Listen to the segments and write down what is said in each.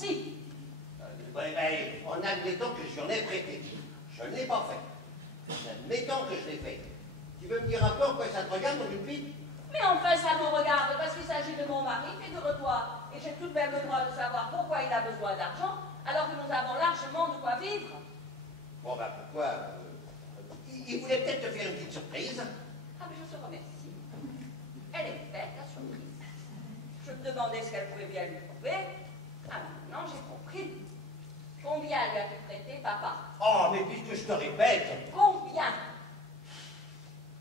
Si. Ouais, ben, en admettant que j'en ai prêté. Je ne l'ai pas fait. En admettant que je l'ai fait. Tu veux me dire un peu en quoi ça te regarde dans une pipe? Mais enfin, ça me regarde, parce qu'il s'agit de mon mari, figure-toi. Et j'ai tout de même le droit de savoir pourquoi il a besoin d'argent, alors que nous avons largement de quoi vivre. Bon, ben, pourquoi il voulait peut-être te faire une petite surprise. Ah, mais je te remercie. Elle est faite, la surprise. Je me demandais ce qu'elle pouvait bien lui trouver. Ah, maintenant, j'ai compris. Combien lui as-tu prêté, papa? Oh, mais puisque je te répète. Combien?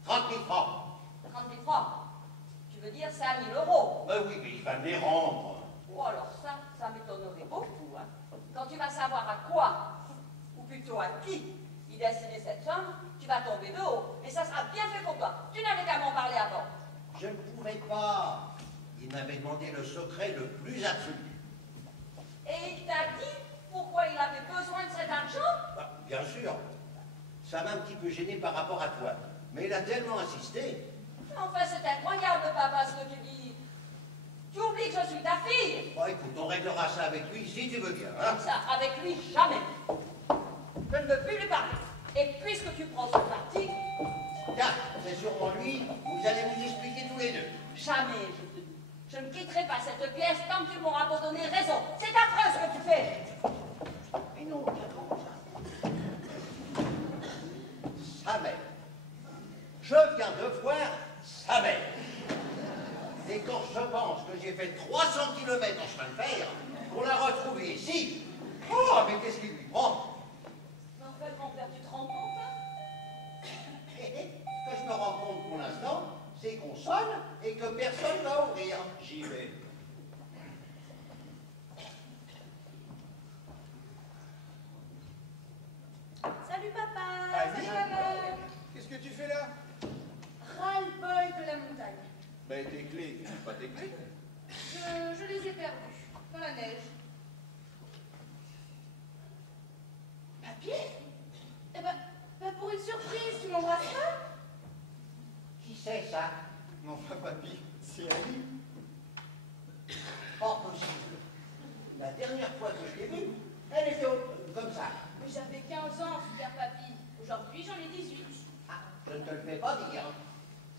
30 000 francs. 30 000 francs. Tu veux dire 5 000 euros? Oui, mais il va me les rendre. Oh, alors ça m'étonnerait beaucoup, hein. Quand tu vas savoir à quoi, ou plutôt à qui, il destinait cette somme, tu vas tomber de haut. Mais ça sera bien fait pour toi. Tu n'avais qu'à m'en parler avant. Je ne pourrais pas. Il m'avait demandé le secret le plus absolu. Et il t'a dit pourquoi il avait besoin de cet argent? Bah, bien sûr. Ça m'a un petit peu gêné par rapport à toi. Mais il a tellement insisté. Enfin, c'est incroyable, papa, ce que tu dis. Tu oublies que je suis ta fille. Bon, écoute, on réglera ça avec lui si tu veux bien, hein. Ça, avec lui, jamais. Je ne veux plus lui parler. Et puisque tu prends ce parti... Tiens, c'est sûrement lui. Vous allez vous expliquer tous les deux. Jamais, je te dis. Je ne quitterai pas cette pièce tant que tu m'auras pas donné raison. C'est affreux ce que tu fais. Mais non, sa mère. Je viens de voir sa mère. Et quand je pense que j'ai fait 300 km en chemin de fer pour la retrouver ici, oh, mais qu'est-ce qui lui prend? Mais en fait, grand-père, tu te rends compte, hein? Ce que je me rends compte pour l'instant, c'est qu'on sonne et que personne va ouvrir. J'y vais. Salut papa. Annie, Salut maman. qu'est-ce que tu fais là? Ras-le-bol de la montagne. Ben tes clés, tu n'as pas tes clés? Je les ai perdues dans la neige. Papier? Eh ben, pour une surprise, tu m'embrasses pas? Qui c'est ça? Non, pas papy, c'est Annie. Pas possible. La dernière fois que je l'ai vue, elle était comme ça. Mais j'avais 15 ans, super papy. Aujourd'hui, j'en ai 18. Ah, je ne te le fais pas dire.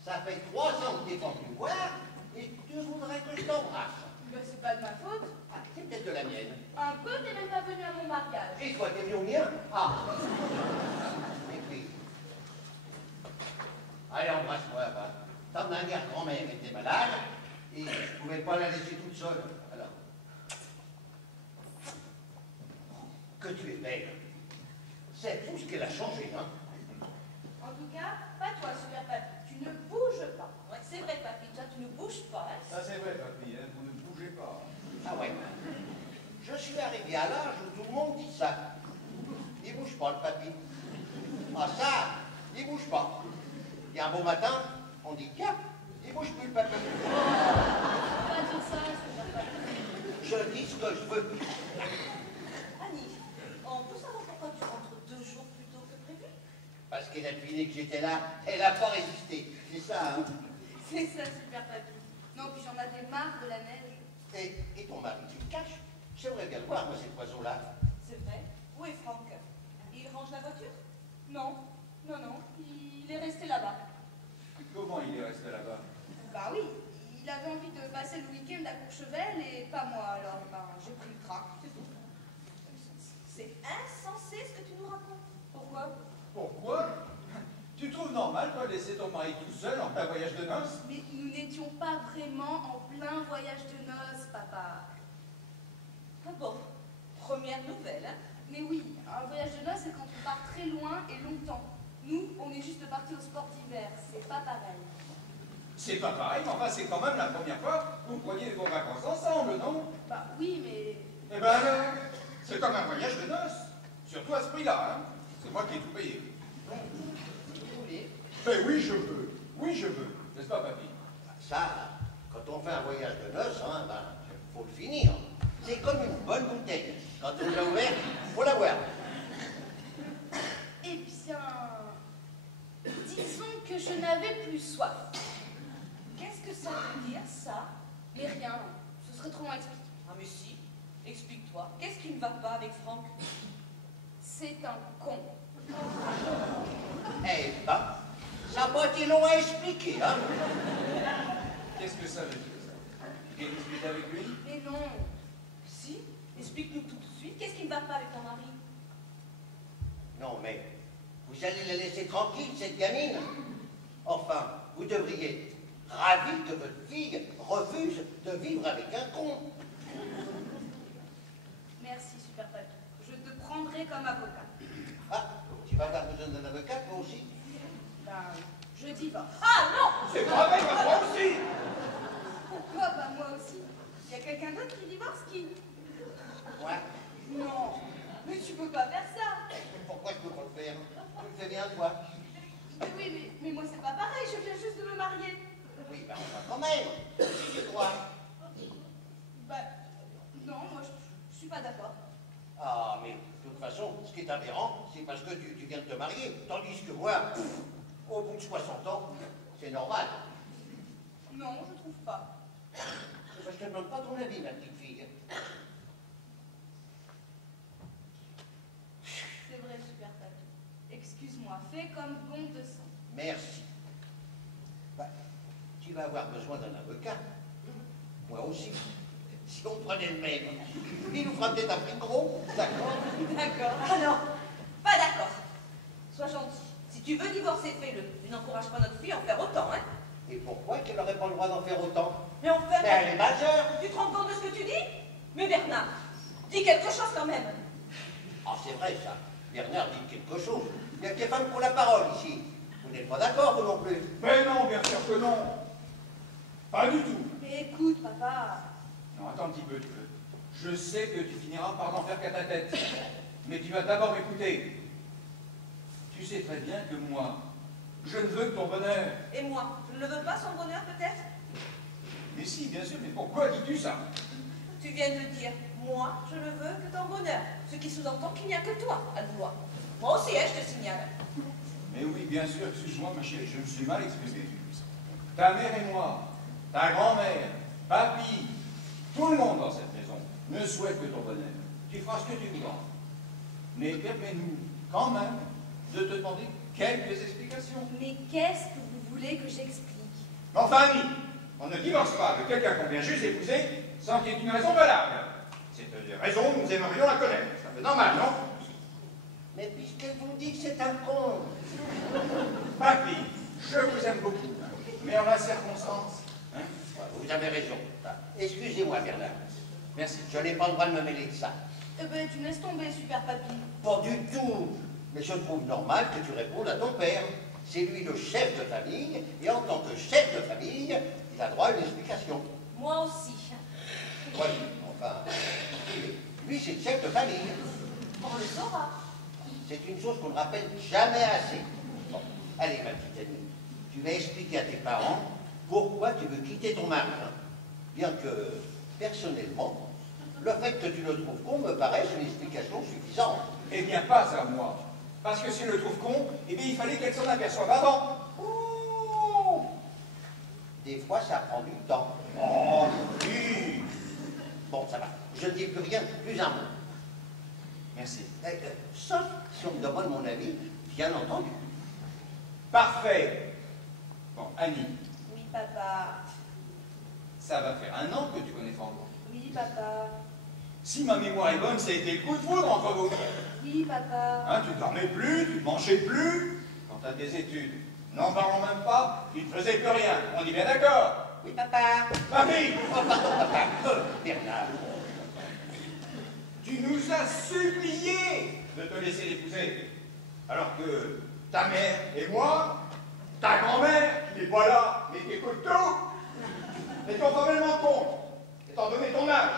Ça fait 3 ans que tu n'es pas venu me voir et tu voudrais que je t'embrasse. Ben, c'est pas de ma faute. Ah, c'est peut-être de la mienne. Un peu, t'es même pas venu à mon mariage. Et toi, t'es venu au mien? Ah. Et puis. Allez, embrasse-moi, va. Ta dernière grand-mère était malade et je ne pouvais pas la laisser toute seule. Alors. Que tu es belle. C'est tout ce qu'elle a changé, hein. En tout cas, pas toi, super papy. Tu ne bouges pas. Ouais, c'est vrai, papy. Toi, tu ne bouges pas. Hein. Ça c'est vrai papy, hein, vous ne bougez pas. Ah ouais. Je suis arrivé à l'âge où tout le monde dit ça. Il bouge pas, le papy. Ah ça, il bouge pas. Il y a un beau matin, on dit tiens, il bouge plus, le papy. Pas dire ça, super papy. Je dis ce que je veux. Annie, on peut savoir pourquoi tu rentres 2 jours plus tôt que prévu? Parce qu'elle a deviné que j'étais là, elle n'a pas résisté. C'est ça, hein. C'est ça, super papy. Non, puis j'en avais marre de la neige. Et ton mari, tu le caches? J'aimerais bien le voir, moi, cet oiseau-là. C'est vrai. Où est Franck? Il range la voiture? Non, non, il est resté là-bas. Comment il est resté là-bas? Bah oui, il avait envie de passer le week-end à Courchevel et pas moi, alors j'ai pris le train, c'est tout. C'est insensé ce que tu nous racontes. Pourquoi? Pourquoi? Tu trouves normal, toi, de laisser ton mari tout seul en plein voyage de noces? Mais nous n'étions pas vraiment en plein voyage de noces, papa. Ah bon, première nouvelle, hein? Mais oui, un voyage de noces, c'est quand on part très loin et longtemps. Nous, on est juste partis au sport d'hiver, c'est pas pareil. C'est pas pareil, mais enfin, c'est quand même la première fois que vous preniez vos vacances ensemble, non? Bah oui, mais... Eh ben alors, c'est comme un voyage de noces. Surtout à ce prix-là, hein. C'est moi qui ai tout payé. Vous voulez? Eh oui, je veux. Oui, je veux. N'est-ce pas, papy? Ça, quand on fait un voyage de noces, hein, ben, faut le finir. C'est comme une bonne bouteille. Quand on l'a ouverte, faut la boire. Eh bien... Disons que je n'avais plus soif. Qu'est-ce que ça veut dire, ça? Mais rien, ce serait trop long à expliquer. Ah mais si, Explique-toi, qu'est-ce qui ne va pas avec Franck? C'est un con. Eh ben, ça n'a pas été long à expliquer, hein. Qu'est-ce que ça veut dire, ça? Tu viens discuter avec lui? Mais non. Si, explique-nous tout de suite, qu'est-ce qui ne va pas avec ton mari? Non, mais vous allez la laisser tranquille, cette gamine? Enfin, vous devriez être ravi que votre fille refuse de vivre avec un con. Merci, Super Papy. Je te prendrai comme avocat. Ah, tu vas avoir besoin d'un avocat, toi aussi? Ben, je divorce. Ah non! C'est pas vrai, moi aussi! Pourquoi pas moi aussi? Il y a quelqu'un d'autre qui divorce qui? Ouais. Non, mais tu peux pas faire ça. Pourquoi je peux pas le faire? Tu le fais bien, toi? Mais oui, mais moi c'est pas pareil, je viens juste de me marier. Oui, ben enfin, quand même. Si tu crois. Bah, non, moi je suis pas d'accord. Ah, mais de toute façon, ce qui est aberrant, c'est parce que tu viens de te marier. Tandis que moi, au bout de 60 ans, c'est normal. Non, je trouve pas. Je te demande pas ton avis, ma petite fille. C'est vrai, Super Papy. Excuse-moi, fais comme bon te semble. Merci. Bah, tu vas avoir besoin d'un avocat. Moi aussi. Si on prenait le même, il nous fera peut-être un prix gros, d'accord? D'accord. Ah non, pas d'accord. Sois gentil. Si tu veux divorcer, fais-le. Mais n'encourage pas notre fille à en faire autant, hein? Et pourquoi qu'elle n'aurait pas le droit d'en faire autant? Mais on fait... Mais elle est majeure. Tu te rends compte de ce que tu dis? Mais Bernard, dis quelque chose quand même. Ah, c'est vrai, ça. Bernard dit quelque chose. Il y a que les femmes qui ont la parole ici. Vous n'êtes pas d'accord, vous non plus? Mais non, bien sûr que non. Pas du tout. Mais écoute, papa. Non, attends un petit peu, tu veux. Je sais que tu finiras par n'en faire qu'à ta tête. Mais tu vas d'abord m'écouter. Tu sais très bien que moi, je ne veux que ton bonheur. Et moi, je ne veux pas son bonheur peut-être? Mais si, bien sûr, mais pourquoi dis-tu ça? Tu viens de dire, moi, je ne veux que ton bonheur. Ce qui sous-entend qu'il n'y a que toi à le vouloir. Moi aussi, hein, je te signale. Mais oui, bien sûr, excuse-moi, ma chérie, je me suis mal exprimé. Ta mère et moi, ta grand-mère, papy, tout le monde dans cette maison ne souhaite que ton bonheur. Tu feras ce que tu voudras. Mais permets-nous, quand même, de te demander quelques explications. Mais qu'est-ce que vous voulez que j'explique? Enfin, Annie, on ne divorce pas de quelqu'un qu'on vient juste d'épouser sans qu'il y ait une raison valable. Cette raison, nous aimerions la connaître. Ça fait normal, non? Mais puisqu'elle vous dit que c'est un con. Papy, je vous aime beaucoup, mais en la circonstance. Hein? Vous avez raison. Excusez-moi, Bernard. Merci. Je n'ai pas le droit de me mêler de ça. Eh ben, tu me laisses tomber, Super Papy. Pas du tout. Mais je trouve normal que tu répondes à ton père. C'est lui le chef de famille, et en tant que chef de famille, il a droit à une explication. Moi aussi. Oui, enfin, lui c'est le chef de famille. On le saura. C'est une chose qu'on ne rappelle jamais assez. Bon, allez, ma petite amie, tu vas expliquer à tes parents pourquoi tu veux quitter ton mari. Hein. Bien que, personnellement, le fait que tu le trouves con me paraît une explication suffisante. Eh bien, pas à moi. Parce que s'il le trouve con, eh bien, il fallait qu'elle s'en aperçoive avant. Oh, des fois, ça prend du temps. Oh, oui. Bon, ça va. Je ne dis plus rien, plus un mot. Merci. Sauf si on me demande mon avis, bien entendu. Parfait. Bon, Annie, Oui, papa. ça va faire 1 an que tu connais Franck. Oui, papa. Si ma mémoire est bonne, ça a été le coup de foudre entre vous. Oui, papa. Hein, tu ne dormais plus, tu ne mangeais plus. Quant à tes études, n'en parlons même pas, tu ne faisais plus rien. On est bien d'accord? Oui, papa. Mamie, Oh, pardon, papa. Bernard. tu nous as supplié de te laisser l'épouser. Alors que ta mère et moi, ta grand-mère, qui n'est pas là, mais qui écoute tout, étant formellement compte, étant donné ton âge,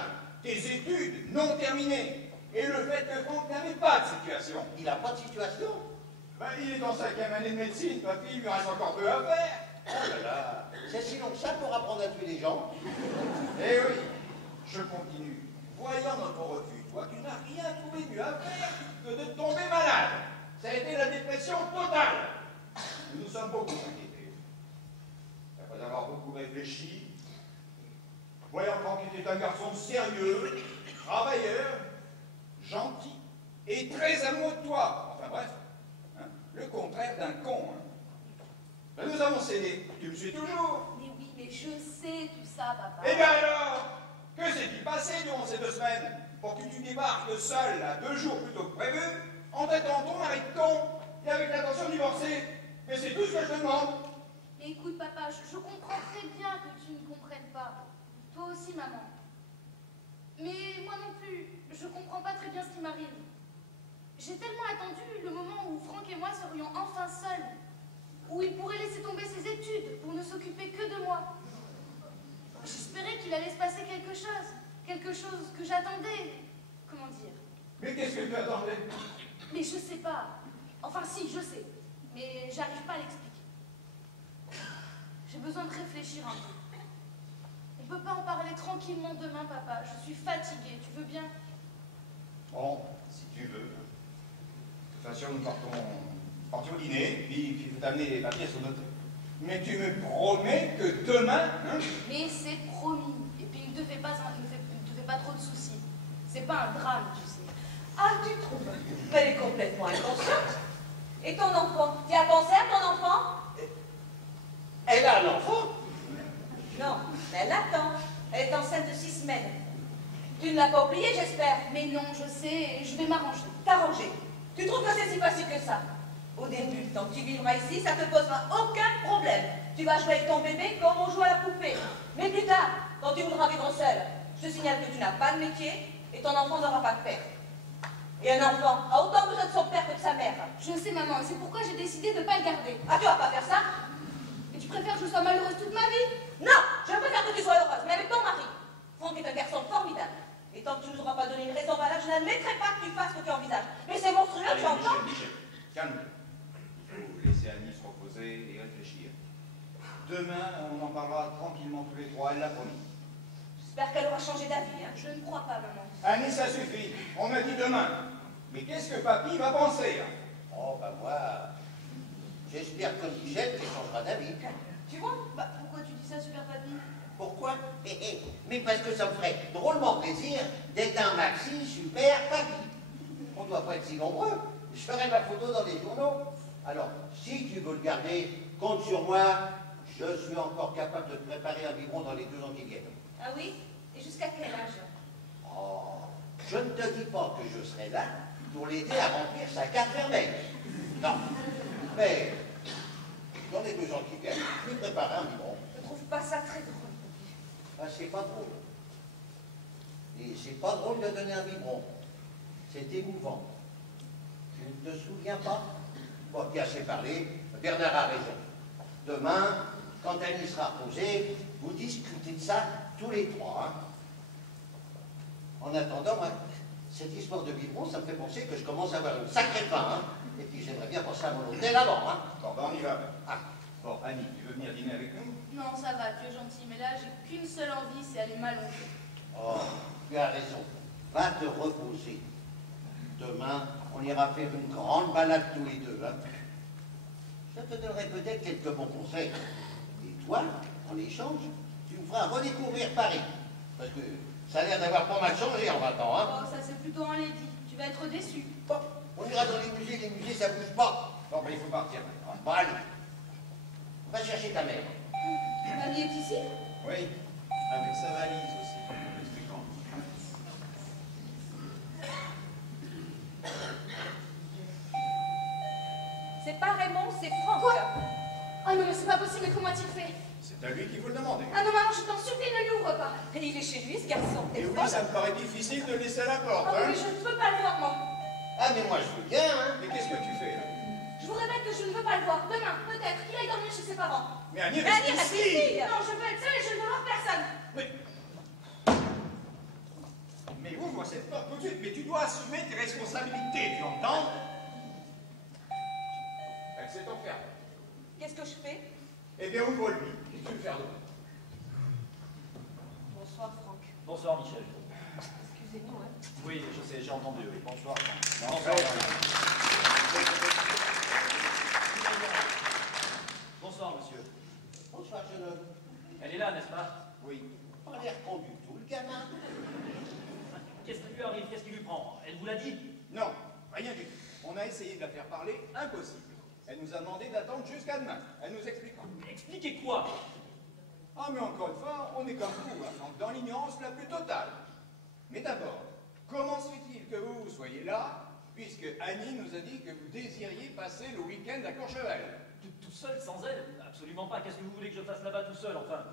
tes études non terminées, et le fait que Franck n'avait pas de situation. Il n'a pas de situation. Ben, il est en 5e année de médecine, papy, il lui reste encore peu à faire. Oh là là. C'est si long que ça pour apprendre à tuer les gens. Eh oui, je continue. Voyant notre refus, toi, tu n'as rien trouvé mieux à faire que de tomber malade. Ça a été la dépression totale. Nous nous sommes beaucoup inquiétés. Après avoir beaucoup réfléchi, voyant Franck était un garçon sérieux, travailleur, gentil et très amoureux de toi. Enfin bref, hein, le contraire d'un con. Hein. Ben, nous avons cédé. Tu me suis toujours. Mais oui, mais je sais tout ça, papa. Eh bien alors, que s'est-il passé durant ces 2 semaines pour que tu débarques seul à 2 jours plus tôt que prévu, en traitant ton mari de con et avec l'intention de divorcer? Mais c'est tout ce que je te demande. Mais écoute, papa, je comprends très bien que tu ne comprennes pas. Toi aussi, maman. Mais moi non plus, je comprends pas très bien ce qui m'arrive. J'ai tellement attendu le moment où Franck et moi serions enfin seuls, où il pourrait laisser tomber ses études pour ne s'occuper que de moi. J'espérais qu'il allait se passer quelque chose que j'attendais. Comment dire? Mais qu'est-ce que tu attendais? Mais je sais pas. Enfin si, je sais. Mais j'arrive pas à l'expliquer. J'ai besoin de réfléchir un peu. On peut pas en parler tranquillement demain, papa. Je suis fatiguée, tu veux bien? Bon, si tu veux. De toute façon, nous partons au dîner, puis il faut t'amener les papiers sur notre... Mais tu me promets que demain... Hein? Mais c'est promis. Et puis ne te fais pas trop de soucis. C'est pas un drame, tu sais. Ah, tu trouves? Elle est complètement inconsciente. Et ton enfant? Tu as pensé à ton enfant? Elle a un enfant? Non, mais elle l'attend. Elle est enceinte de 6 semaines. Tu ne l'as pas oublié, j'espère. Mais non, je sais, je vais m'arranger. T'arranger. Tu trouves que c'est si facile que ça? Au début, tant que tu vivras ici, ça ne te posera aucun problème. Tu vas jouer avec ton bébé comme on joue à la poupée. Mais plus tard, quand tu voudras vivre seul, je te signale que tu n'as pas de métier et ton enfant n'aura pas de père. Et un enfant a autant besoin de son père que de sa mère. Je sais, maman, c'est pourquoi j'ai décidé de ne pas le garder. Ah, tu vas pas faire ça? Et tu préfères que je sois malheureuse toute ma vie? Non, je préfère que tu sois heureuse, mais avec ton mari. Franck est un garçon formidable. Et tant que tu ne nous auras pas donné une raison valable, je n'admettrai pas que tu fasses ce que tu envisages. Mais c'est monstrueux, tu entends? Michel, calme-toi. Il faut laisser Annie se reposer et réfléchir. Demain, on en parlera tranquillement tous les 3, elle l'a promis. J'espère qu'elle aura changé d'avis, hein. Je ne crois pas, maman. Annie, ça suffit. On m'a dit demain. Mais qu'est-ce que papy va penser? Hein? Oh, ben moi, j'espère comme Michel qu'elle changera d'avis. Tu vois? Bah, pourquoi tu dis ça, super papy? Pourquoi? Mais parce que ça me ferait drôlement plaisir d'être un maxi super papy. On ne doit pas être si nombreux. Je ferai ma photo dans les journaux. Alors, si tu veux le garder, compte sur moi. Je suis encore capable de te préparer un biberon dans les 2 ans qui viennent. Ah oui? Et jusqu'à quel âge? Oh, je ne te dis pas que je serai là pour l'aider à remplir sa carte vermeille. Non. Mais, dans les 2 ans qui viennent, je vais préparer un biberon. Je ne trouve pas ça très drôle. Ah, c'est pas drôle. Et c'est pas drôle de donner un biberon. C'est émouvant. Tu ne te souviens pas? Bon, bien assez parlé, Bernard a raison. Demain, quand Annie sera reposée, vous discutez de ça tous les 3. Hein. En attendant, moi, cette histoire de biberon, ça me fait penser que je commence à avoir une sacrée faim. Hein. Et puis j'aimerais bien penser à mon hôtel avant. Hein. Bon, ben on y va. Ah. Bon, Annie, tu veux venir dîner avec nous? Non, ça va, tu es gentil, mais là, j'ai qu'une seule envie, c'est aller m'allonger. Oh, tu as raison. Va te reposer. Demain, on ira faire une grande balade tous les 2. Hein. Je te donnerai peut-être quelques bons conseils. Et toi, en échange, tu me feras redécouvrir Paris. Parce que ça a l'air d'avoir pas mal changé en 20 ans. Hein. Oh, ça c'est plutôt un lady. Tu vas être déçu. Bon, on ira dans les musées ça bouge pas. Bon, ben il faut partir maintenant. Hein. Bon, allez. Va chercher ta mère. Mamie est ici? Oui, avec sa valise aussi. Expliquons. C'est pas Raymond, c'est Franck. Quoi? Ah non, mais c'est pas possible, mais comment a-t-il fait? C'est à lui qu'il faut le demander. Ah non, maman, je t'en supplie, ne l'ouvre pas. Et il est chez lui, ce garçon. Et T'es oui, folle? ça me paraît difficile de laisser à la porte. Ah oui, Hein? mais je ne peux pas le voir, moi. Ah, mais moi, je veux bien, hein. Mais qu'est-ce que tu fais là? Je vous répète que je ne veux pas le voir. Demain, peut-être, qu'il aille dormir chez ses parents. Mais Annie, Mais Annie, reste reste ici. ici. Non, je veux être seule et je ne veux voir personne. Mais ouvre cette porte tout de suite, mais tu dois assumer tes responsabilités, tu entends? C'est ton frère. Qu'est-ce que je fais? Eh bien, ouvre-lui. Qu'est-ce que tu veux faire d'autre? Bonsoir, Franck. Bonsoir Michel. Excusez-nous, hein. Oui, je sais, j'ai entendu. Oui. Bonsoir. Bonsoir. Bonsoir monsieur. Bonsoir, jeune homme. Elle est là, n'est-ce pas? Oui. Pas l'air con du tout, le gamin. Qu'est-ce francs. Elle vous l'a dit? Non, rien du tout. On a essayé de la faire parler, impossible. Elle nous a demandé d'attendre jusqu'à demain. Elle nous expliquera. Expliquez quoi? Ah, mais encore une fois, on est comme vous, hein, dans l'ignorance la plus totale. Mais d'abord, comment se fait-il que vous soyez là, puisque Annie nous a dit que vous désiriez passer le week-end à Courchevel? Tout seul, sans elle? Absolument pas. Qu'est-ce que vous voulez que je fasse là-bas tout seul, enfin?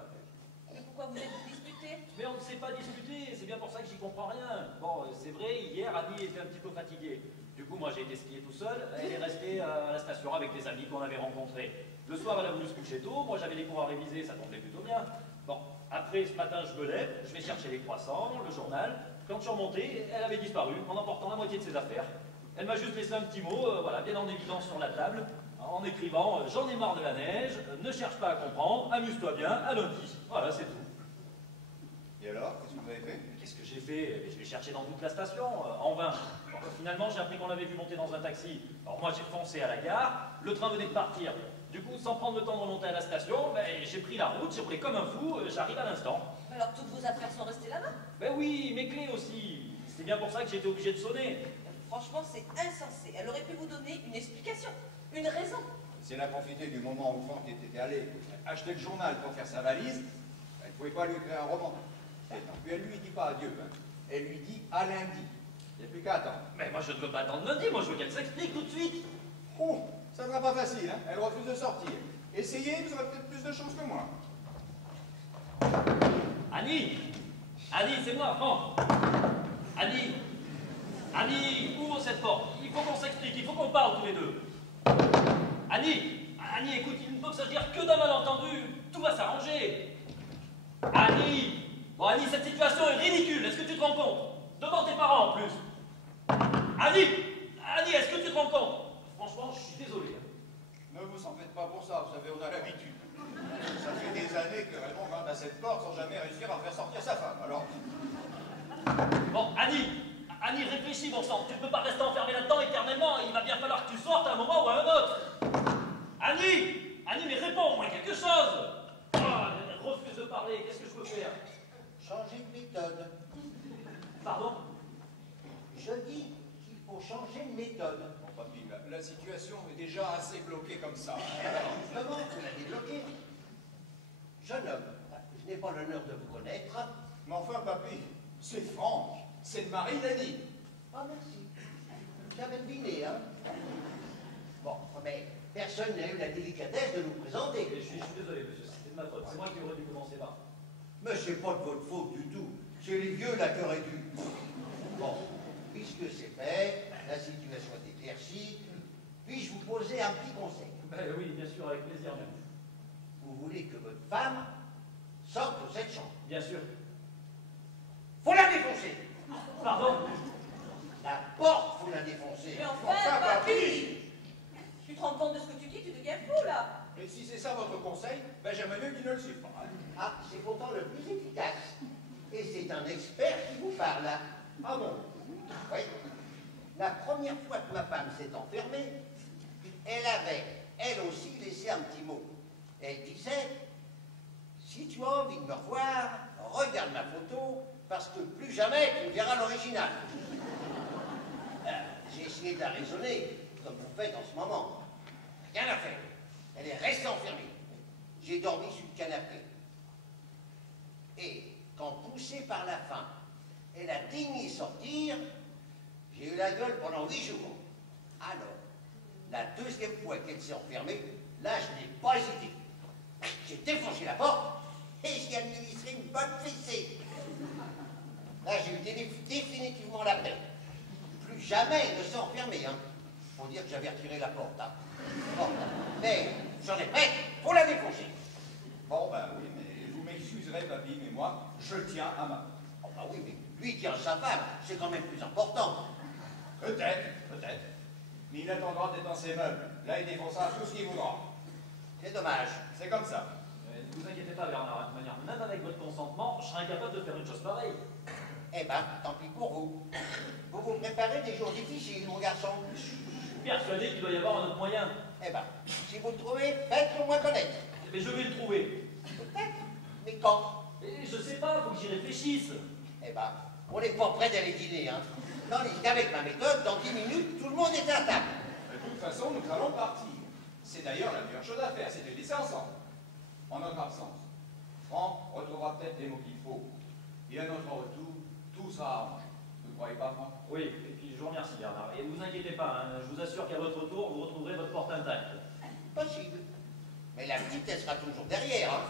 Mais pourquoi vous êtes disputés? Mais on ne sait pas discuter, c'est bien pour ça que j'y comprends rien. Bon, c'est vrai, hier, Annie était un petit peu fatiguée. Du coup, moi, j'ai été skier tout seul. Elle est restée à la station avec des amis qu'on avait rencontrés. Le soir, elle a voulu se coucher tôt. Moi, j'avais des cours à réviser, ça tombait plutôt bien. Bon, après, ce matin, je me lève, je vais chercher les croissants, le journal. Quand je suis remonté, elle avait disparu en emportant la moitié de ses affaires. Elle m'a juste laissé un petit mot, voilà, bien en évidence sur la table, en écrivant « J'en ai marre de la neige, ne cherche pas à comprendre, amuse-toi bien, à lundi. » Voilà, c'est tout. Et alors, qu'est-ce que vous avez fait? Qu'est-ce que j'ai fait? Je l'ai cherché dans toute la station, en vain. Bon, finalement, j'ai appris qu'on l'avait vu monter dans un taxi. Alors moi, j'ai foncé à la gare, le train venait de partir. Du coup, sans prendre le temps de remonter à la station, ben, j'ai pris la route, j'ai roulé comme un fou, j'arrive à l'instant. Alors toutes vos affaires sont restées là-bas? Ben oui, mes clés aussi. C'est bien pour ça que j'ai été obligé de sonner. Franchement, c'est insensé. Elle aurait pu vous donner une explication, une raison. Si elle a profité du moment où Franck était allé acheter le journal pour faire sa valise, elle ne pouvait pas lui écrire un roman. Et non, puis elle lui dit pas adieu, hein. Elle lui dit à lundi. Il n'y a plus qu'à attendre. Mais moi, je ne veux pas attendre lundi, moi, je veux qu'elle s'explique tout de suite. Oh, ça ne sera pas facile, hein. Elle refuse de sortir. Essayez, vous aurez peut-être plus de chance que moi. Annie! Annie, c'est moi, Franck! Annie! Annie, ouvre cette porte. Il faut qu'on s'explique, il faut qu'on parle tous les deux. Annie! Annie, écoute, il ne peut s'agir que d'un malentendu. Tout va s'arranger. Annie! Bon, Annie, cette situation est ridicule. Est-ce que tu te rends compte? Devant tes parents, en plus. Annie! Annie, est-ce que tu te rends compte? Franchement, je suis désolé. Ne vous en faites pas pour ça, vous savez, on a l'habitude. Ça fait des années que Raymond grimpe à cette porte sans jamais réussir à faire sortir sa femme, alors... Bon, Annie! Annie, réfléchis, bon sang. Tu ne peux pas rester enfermée là-dedans éternellement. Il va bien falloir que tu sortes à un moment ou à un autre. Annie! Annie, mais réponds au moins quelque chose! Ah, elle refuse de parler. Qu'est-ce que je peux faire? Changer de méthode. Pardon? Je dis qu'il faut changer de méthode. Bon, papy, la situation est déjà assez bloquée comme ça. Alors, justement, vous l'avez bloqué. Jeune homme, je n'ai pas l'honneur de vous connaître. Mais enfin, papy, c'est Franck. C'est le mari d'Annie. Ah, merci. J'avais deviné, hein. Bon, mais personne n'a eu la délicatesse de nous présenter. Je suis désolé, monsieur. C'est de ma faute. C'est moi qui aurais dû commencer par. Mais c'est pas de votre faute du tout. C'est les vieux là qui auraient dû. Bon, puisque c'est fait, la situation est éclaircie, puis-je vous poser un petit conseil? Ben oui, bien sûr, avec plaisir même. Vous voulez que votre femme sorte de cette chambre? Bien sûr. Faut la défoncer! Pardon? La porte, faut la défoncer! Mais enfin, papy! Tu te rends compte de ce que tu dis? Tu deviens fou, là! Et si c'est ça votre conseil, ben j'aimerais mieux qu'il ne le suive pas. Ah, c'est pourtant le plus efficace. Et c'est un expert qui vous parle, là. Ah bon? Oui. La première fois que ma femme s'est enfermée, elle avait, elle aussi, laissé un petit mot. Elle disait, si tu as envie de me revoir, regarde ma photo, parce que plus jamais tu ne verras l'original. J'ai essayé de la raisonner, comme vous faites en ce moment. Rien à faire. Elle est restée enfermée. J'ai dormi sur le canapé. Et quand poussée par la faim, elle a daigné sortir, j'ai eu la gueule pendant 8 jours. Alors, la deuxième fois qu'elle s'est enfermée, là, je n'ai pas hésité. J'ai défoncé la porte et j'y ai administré une bonne fessée. Là, j'ai eu définitivement la paix. Plus jamais elle ne s'est enfermée, hein. Faut dire que j'avais retiré la porte, hein. Bon, mais j'en ai prête, faut la défoncer. Bon, ben oui, mais vous m'excuserez, papy, mais moi, je tiens à ma... Oh, bah oui, mais lui tient sa femme, c'est quand même plus important. Peut-être, peut-être. Mais il attendra d'être dans ses meubles. Là, il défoncera tout ce qu'il voudra. C'est dommage. C'est comme ça. Ne vous inquiétez pas, Bernard, de toute manière, même avec votre consentement, je serais incapable de faire une chose pareille. Eh ben, tant pis pour vous. Vous vous préparez des jours difficiles, mon garçon. Je suis persuadé qu'il doit y avoir un autre moyen. Eh ben, si vous le trouvez, faites-le moi connaître. Mais je vais le trouver. Peut-être. Mais quand? Et je sais pas, faut que j'y réfléchisse. Eh ben, on n'est pas prêt d'aller dîner, hein. Tandis qu'avec ma méthode, dans 10 minutes, tout le monde est à table. De toute façon, nous allons partir. C'est d'ailleurs la meilleure chose à faire, c'est de laisser ensemble. En notre absence, Franck retrouvera peut-être les mots qu'il faut. Et à notre retour, tout sera arrangé. Vous ne croyez pas, Franck? Oui, et puis je vous remercie, Bernard. Et ne vous inquiétez pas, hein, je vous assure qu'à votre retour, vous retrouverez votre porte intacte. Possible. Mais la petite, elle sera toujours derrière, hein.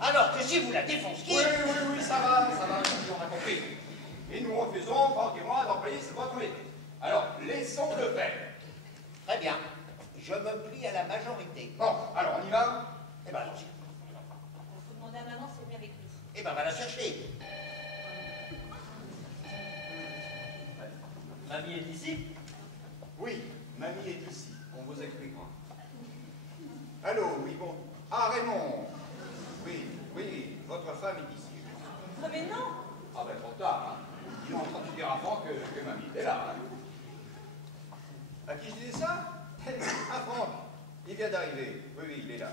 Alors que si vous la défonciez... Oui, ça va, on a compris. Et nous refusons, Franck et moi, d'employer votre méthode. Alors, laissons-le faire. Très bien. Je me plie à la majorité. Bon, alors on y va? Eh ben, allons-y. Il faut demander à maman si elle vient avec nous. Eh ben, va la chercher. Mamie est ici? Oui, mamie est ici. On vous expliquera. Allô, oui, bon. Ah, Raymond. Oui, votre femme est ici. Oh, mais non! Ah ben, trop tard, hein. Il est en train de dire à Franck que mamie est là, hein. À qui je disais ça? À Franck. Il vient d'arriver. Oui, il est là.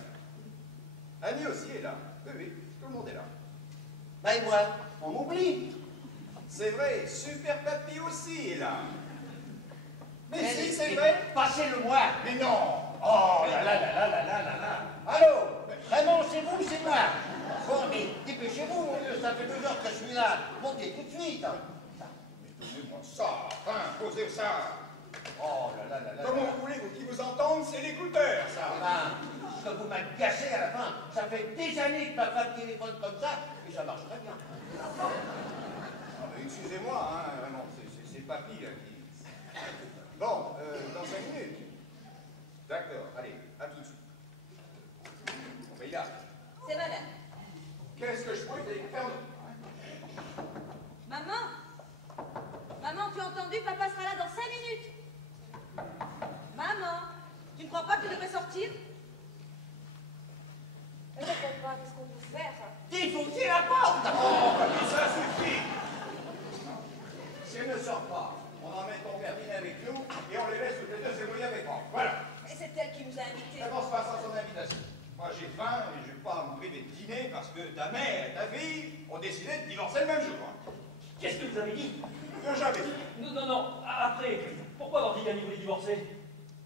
Annie aussi est là. Oui, tout le monde est là. Bah et moi, on m'oublie. C'est vrai, Super Papy aussi est là. Mais Eh, si, c'est vrai. Passez-le-moi. Mais non. Oh là là là là là là là là. Allô? Raymond, c'est vous ou c'est moi? Bon, mais dépêchez-vous, mon Dieu, ça fait 2 heures que je suis là. Montez tout de suite. Mais donnez-moi ça, enfin, posez ça. Oh là là là là. Comment voulez-vous qu'ils vous entendent? C'est l'écouteur, ça. Ce que vous m'avez gâché à la fin, ça fait des années que ma femme téléphone comme ça, et ça marche très bien. Ah, mais excusez-moi, hein, vraiment, c'est Papy là qui... Bon, dans 5 minutes. D'accord, allez, à tout de suite. Bon, ben, il a. C'est madame. Qu'est-ce que je pourrais faire d'autre? Maman! Maman, tu as entendu? Papa sera là dans 5 minutes. Maman, tu ne crois pas que tu devrais sortir? Ne répète pas, qu'est-ce qu'on peut faire? Défoncez la porte! Oh, Papy, ça suffit. Si elle ne sort pas, on emmène ton père dîner avec nous et on les laisse toutes les deux se mouiller avec moi. Voilà. Et c'est elle qui nous a invités. Commence pas sans son invitation. Moi, j'ai faim et je vais pas me priver de dîner parce que ta mère et ta fille ont décidé de divorcer le même jour. Hein. Qu'est-ce que vous avez dit? Que j'avais dit. Non, après. Pourquoi avoir dit qu'Annie voulait divorcer?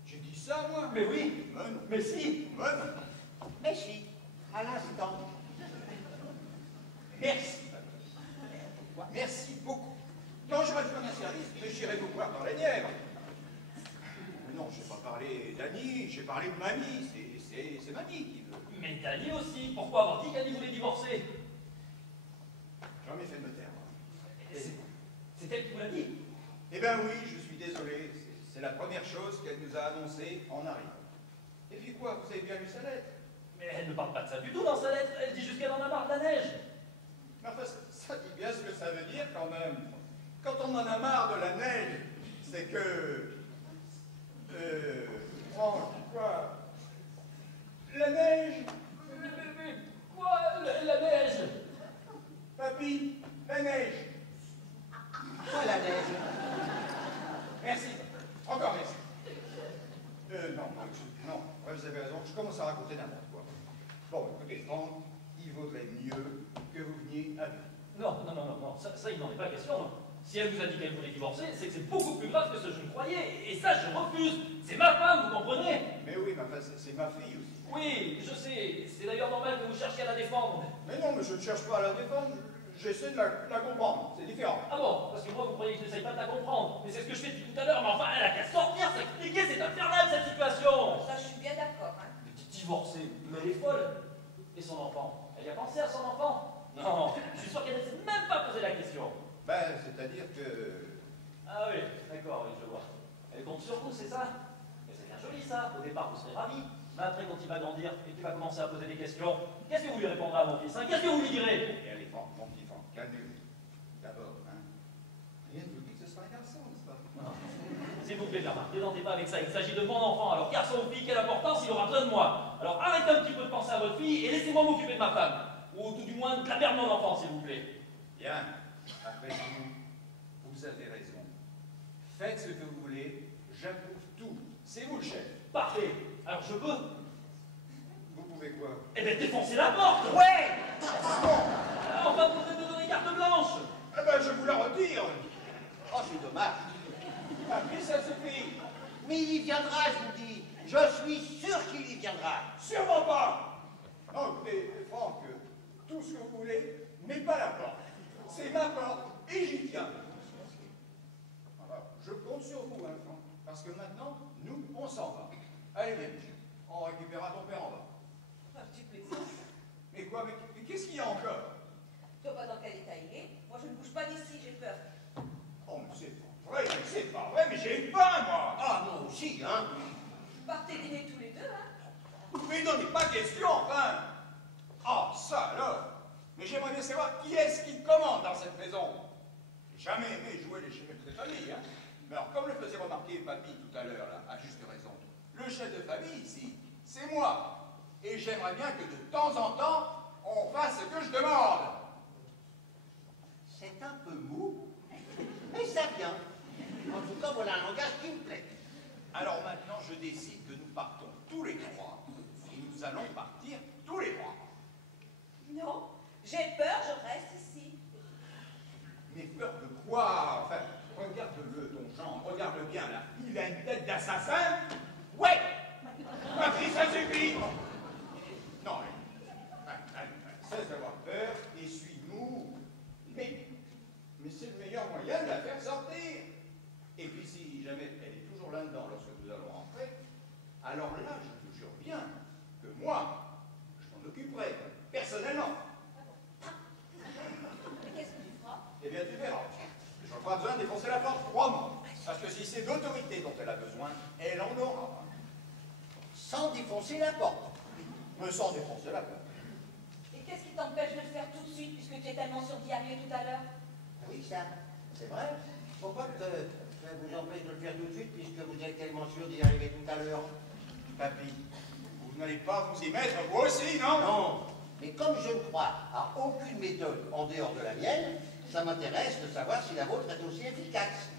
J'ai dit ça, moi. Mais oui. Mais non. Mais si. Mais non. Mais si, à l'instant. Merci. Merci beaucoup. Quand je rejoins un service, j'irai vous voir dans les Nièvres. Mais non, je n'ai pas parlé d'Annie, j'ai parlé de mamie. C'est mamie qui veut. Mais d'Annie aussi. Pourquoi avoir dit qu'Annie voulait divorcer? J'en ai fait de me taire, moi. C'est elle qui vous l'a dit? Eh bien oui, je suis désolé. C'est la première chose qu'elle nous a annoncée en arrivant. Et puis quoi, vous avez bien lu sa lettre? Mais elle ne parle pas de ça du tout dans sa lettre. Elle dit juste qu'elle en a marre de la neige. Mais enfin, ça dit bien ce que ça veut dire quand même. Quand on en a marre de la neige, c'est que... quoi? La neige? Mais quoi? La neige? Papy, la neige. Quoi la neige? Merci. Encore merci. Non, ouais, vous avez raison, je commence à raconter n'importe quoi. Bon, écoutez, Franck, il vaudrait mieux que vous veniez avec. Non, ça il n'en est pas question. Si elle vous a dit qu'elle voulait divorcer, c'est que c'est beaucoup plus grave que ce que je ne croyais. Et ça, je refuse. C'est ma femme, vous comprenez? Mais oui, mais enfin, c'est ma fille aussi. Oui, je sais. C'est d'ailleurs normal que vous cherchiez à la défendre. Mais non, mais je ne cherche pas à la défendre, j'essaie de la comprendre, c'est différent. Ah bon? Parce que moi, vous croyez que je n'essaye pas de la comprendre. Mais c'est ce que je fais depuis tout à l'heure. Mais enfin, elle a qu'à sortir, s'expliquer. C'est infernal, cette situation. Ça, je suis bien d'accord. Hein. Divorcée, mais elle est folle. Et son enfant? Elle y a pensé à son enfant? Non, je suis sûr qu'elle ne s'est même pas posé la question. Ben, c'est-à-dire que... Ah oui, d'accord, oui, je vois. Elle compte sur vous, c'est ça? Mais c'est bien joli, ça. Au départ, vous serez ravis. Mais après, quand il va grandir et qu'il va commencer à poser des questions, qu'est-ce que vous lui répondrez à mon fils, hein? Qu'est-ce que vous lui direz? Et allez, Franck, mon petit Franck, calme-vous. D'abord, hein. Rien ne vous dit que ce sera un garçon, n'est-ce pas? Non. S'il vous plaît, Bernard, ne plaisantez pas avec ça. Il s'agit de mon enfant. Alors, garçon ou fille, quelle importance, il aura besoin de moi. Alors, arrêtez un petit peu de penser à votre fille et laissez-moi m'occuper de ma femme. Ou tout du moins de la mère de mon enfant, s'il vous plaît. Bien, après tout, vous avez raison. Faites ce que vous voulez, j'approuve tout. C'est vous le chef. Parfait. Alors, je peux? Vous pouvez quoi? Eh bien, défoncer la porte. Ouais! Enfin, vous devez me donner carte blanche. Eh ben, je vous c'est dommage. Papy, ça suffit. Mais il y viendra, je vous dis. Je suis sûr qu'il y viendra. Sûrement pas. Non, écoutez, Franck, tout ce que vous voulez, mais pas la porte. C'est ma porte et j'y tiens. Alors, je compte sur vous, hein, Franck, parce que maintenant, nous, on s'en va. Allez, viens, Michel. On récupérera ton père en bas. Ah, tu plaisantes. Mais quoi, mais qu'est-ce qu'il y a encore? Tu vois pas dans quel état il est? Moi, je ne bouge pas d'ici, j'ai peur. Oh, mais c'est pas vrai, mais j'ai faim, moi. Ah, moi aussi, hein. Partez dîner tous les deux, hein. Mais non, mais pas question, enfin. Ah, ça alors. Mais j'aimerais bien savoir qui est-ce qui commande dans cette maison. J'ai jamais aimé jouer les chefs de famille, hein. Mais alors, comme le faisait remarquer Papy tout à l'heure, là, à juste raison, le chef de famille ici, c'est moi. Et j'aimerais bien que de temps en temps, on fasse ce que je demande. C'est un peu mou, mais ça vient. En tout cas, voilà un langage qui me plaît. Alors maintenant, je décide que nous partons tous les trois. Et nous allons partir tous les trois. Non, j'ai peur, je reste ici. Mais peur de quoi? Enfin, regarde-le, ton genre, regarde bien là. Il a une tête d'assassin. Ouais! Papy, ça suffit! Non, cesse d'avoir peur et suis-nous. Mais c'est le meilleur moyen de la faire sortir. Et puis si jamais elle est toujours là-dedans lorsque nous allons rentrer, alors là, je te jure bien que moi, je m'en occuperai, personnellement. Mais qu'est-ce que tu feras? Eh bien, tu verras. Je n'aurai pas besoin de défoncer la porte, crois-moi. Parce que si c'est d'autorité dont elle a besoin, elle en aura. Sans défoncer la porte. Me sans défoncer la porte. Et qu'est-ce qui t'empêche de le faire tout de suite, puisque tu es tellement sûr d'y arriver tout à l'heure? Oui, ça, c'est vrai. Pourquoi ça vous empêche de le faire tout de suite, puisque vous êtes tellement sûr d'y arriver tout à l'heure? Papy, vous n'allez pas vous y mettre, vous aussi, non? Non, mais comme je ne crois à aucune méthode en dehors de la mienne, ça m'intéresse de savoir si la vôtre est aussi efficace.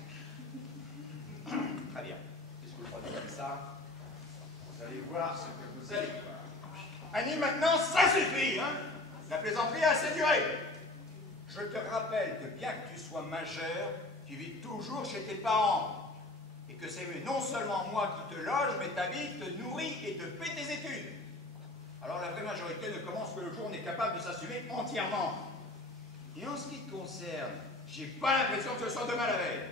Très bien. Puisque vous prenez comme ça, vous allez voir ce que vous allez voir. Annie, maintenant, ça suffit, hein? La plaisanterie a assez duré. Je te rappelle que bien que tu sois majeur, tu vis toujours chez tes parents. Et que c'est non seulement moi qui te loge, mais t'habite, te nourrit et te paie tes études. Alors la vraie majorité ne commence que le jour où on est capable de s'assumer entièrement. Et en ce qui te concerne, j'ai pas l'impression que ce soit demain la veille.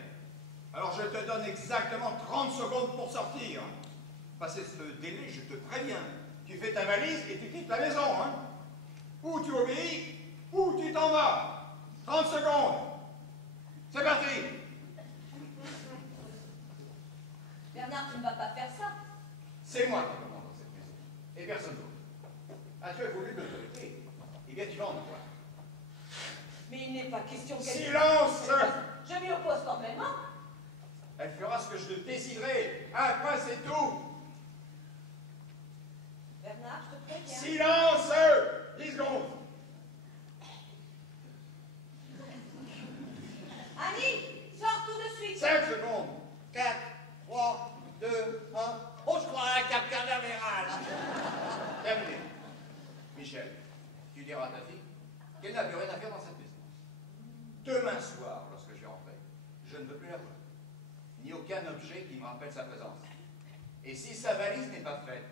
Alors je te donne exactement 30 secondes pour sortir. Passé ce délai, je te préviens. Tu fais ta valise et tu quittes la maison, hein. Ou tu obéis, ou tu t'en vas. 30 secondes. C'est parti. Bernard, tu ne vas pas faire ça. C'est moi qui commande dans cette maison. Et personne d'autre. As-tu voulu de l'autorité? Eh bien, tu vas en avoir. Mais il n'est pas question qu'elle... Silence! Je m'y oppose formellement. Elle fera ce que je te déciderai. Un point, c'est tout. Bernard, je te préviens. Silence! 10 secondes. Annie, sors tout de suite. 5 secondes. 4, 3, 2, 1. Oh, je crois à un cap carnavéral. Terminé. Michel, tu diras à ta fille qu'elle n'a plus rien à faire dans cette maison. Demain soir, lorsque je vais rentrer, je ne veux plus la voir. Ni aucun objet qui me rappelle sa présence. Et si sa valise n'est pas faite,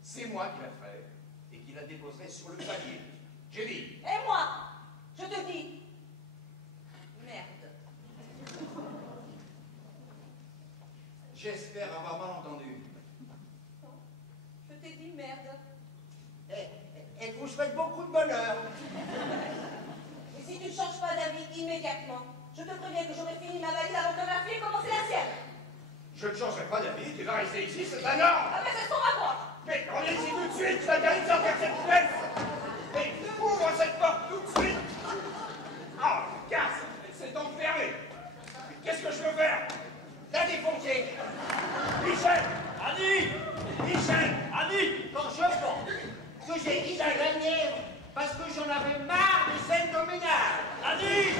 c'est moi qui la ferai et qui la déposerai sur le palier. J'ai dit. Et moi, je te dis... Merde. J'espère avoir mal entendu. Je t'ai dit merde. Et vous souhaite beaucoup de bonheur. Et si tu ne changes pas d'avis immédiatement, je te préviens que j'aurai fini ma valise avant que ma fille commence la sienne. Je ne changerai pas d'avis, tu vas rester ici, c'est la norme. Ah ben c'est ce qu'on va voir. Mais reviens ici tout de suite, tu vas gagner de sortir cette pièce. Mais ouvre cette porte tout de suite. Ah, casse, c'est enfermé. Mais qu'est-ce que je peux faire? La défoncer. Michel! Annie! Michel! Annie! Quand je pense que j'ai dit à gagner parce que j'en avais marre des scènes de ménage. Annie!